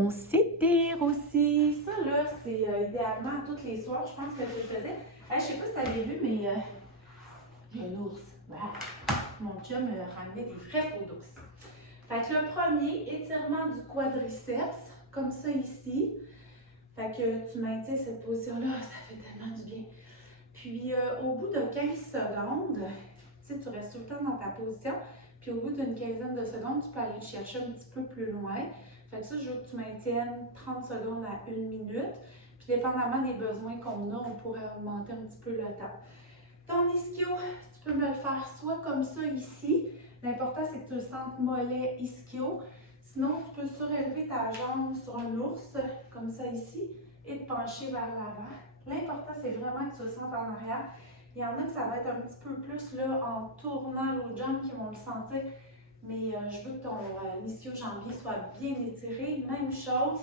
On s'étire aussi. Ça, là, c'est idéalement tous les soirs, je pense que je le faisais. Je sais pas si tu avais vu, mais il y a un ours. Voilà. Mon chum ramenait des vraies peaux d'ours. Fait que le premier, étirement du quadriceps, comme ça ici. Fait que tu maintiens cette position-là, ça fait tellement du bien. Puis au bout de 15 secondes, tu sais, tu restes tout le temps dans ta position. Puis au bout d'une quinzaine de secondes, tu peux aller te chercher un petit peu plus loin. Fait que ça, je veux que tu maintiennes 30 secondes à 1 minute. Puis dépendamment des besoins qu'on a, on pourrait augmenter un petit peu le temps. Ton ischio, tu peux me le faire soit comme ça ici. L'important, c'est que tu le sentes mollet ischio. Sinon, tu peux surélever ta jambe sur un ours, comme ça ici, et te pencher vers l'avant. L'important, c'est vraiment que tu le sentes en arrière. Il y en a que ça va être un petit peu plus là, en tournant l'autre jambe qui vont le sentir. Mais je veux que ton ischio-jambier soit bien étiré. Même chose,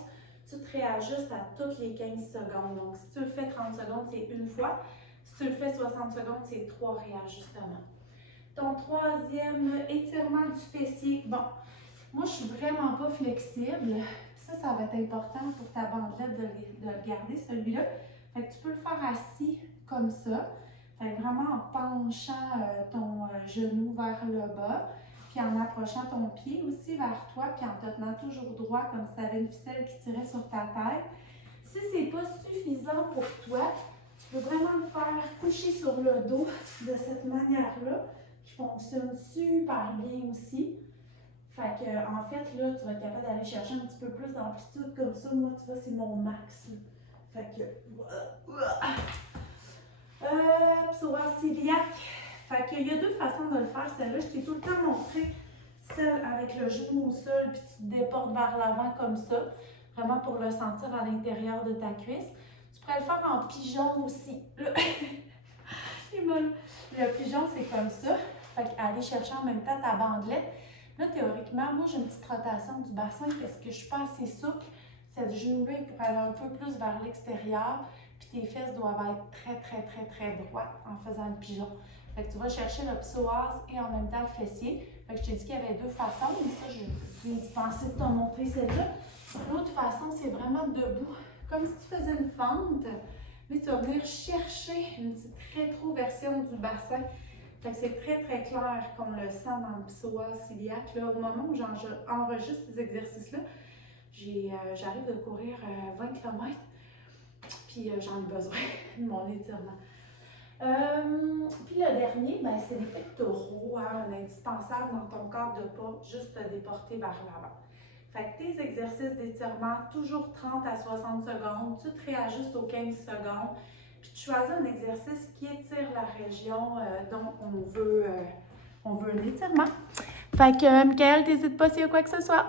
tu te réajustes à toutes les 15 secondes. Donc, si tu le fais 30 secondes, c'est une fois. Si tu le fais 60 secondes, c'est 3 réajustements. Ton troisième étirement du fessier. Bon, moi, je suis vraiment pas flexible. Ça va être important pour ta bandelette de le garder, celui-là. Fait que tu peux le faire assis comme ça. Fait que vraiment en penchant ton genou vers le bas, puis en approchant ton pied aussi vers toi, puis en te tenant toujours droit comme si tu avais une ficelle qui tirait sur ta tête. Si ce n'est pas suffisant pour toi, tu peux vraiment le faire coucher sur le dos de cette manière-là, qui fonctionne super bien aussi. Fait que, en fait, là, tu vas être capable d'aller chercher un petit peu plus d'amplitude comme ça. Moi, tu vois, c'est mon max. Là. Fait que, psoas iliaque. Fait qu'il y a deux façons de le faire, celle-là. Je t'ai tout le temps montré celle avec le genou au sol, puis tu te déportes vers l'avant comme ça, vraiment pour le sentir à l'intérieur de ta cuisse. Tu pourrais le faire en pigeon aussi. Le pigeon, c'est comme ça. Fait qu'aller chercher en même temps ta bandelette. Là, théoriquement, moi, j'ai une petite rotation du bassin parce que je suis pas assez souple. Cette genou-là, il pourrait aller un peu plus vers l'extérieur. Puis tes fesses doivent être très droites en faisant le pigeon. Fait que tu vas chercher le psoas et en même temps le fessier. Fait que je t'ai dit qu'il y avait deux façons, mais ça, je viens d'y penser de t'en montrer celle-là. L'autre façon, c'est vraiment debout, comme si tu faisais une fente, mais tu vas venir chercher une petite rétroversion du bassin. Fait que c'est très clair qu'on le sent dans le psoas iliaque. Là, au moment où j'enregistre ces exercices-là, j'arrive de courir 20 km, puis j'en ai besoin de mon étirement. Puis le dernier, ben, c'est les pectoraux, hein, un indispensable dans ton corps de pas juste te déporter vers l'avant. Fait que tes exercices d'étirement, toujours 30 à 60 secondes, tu te réajustes aux 15 secondes, puis tu choisis un exercice qui étire la région dont on veut un étirement. Fait que, Michael, n'hésite pas s'il y a quoi que ce soit.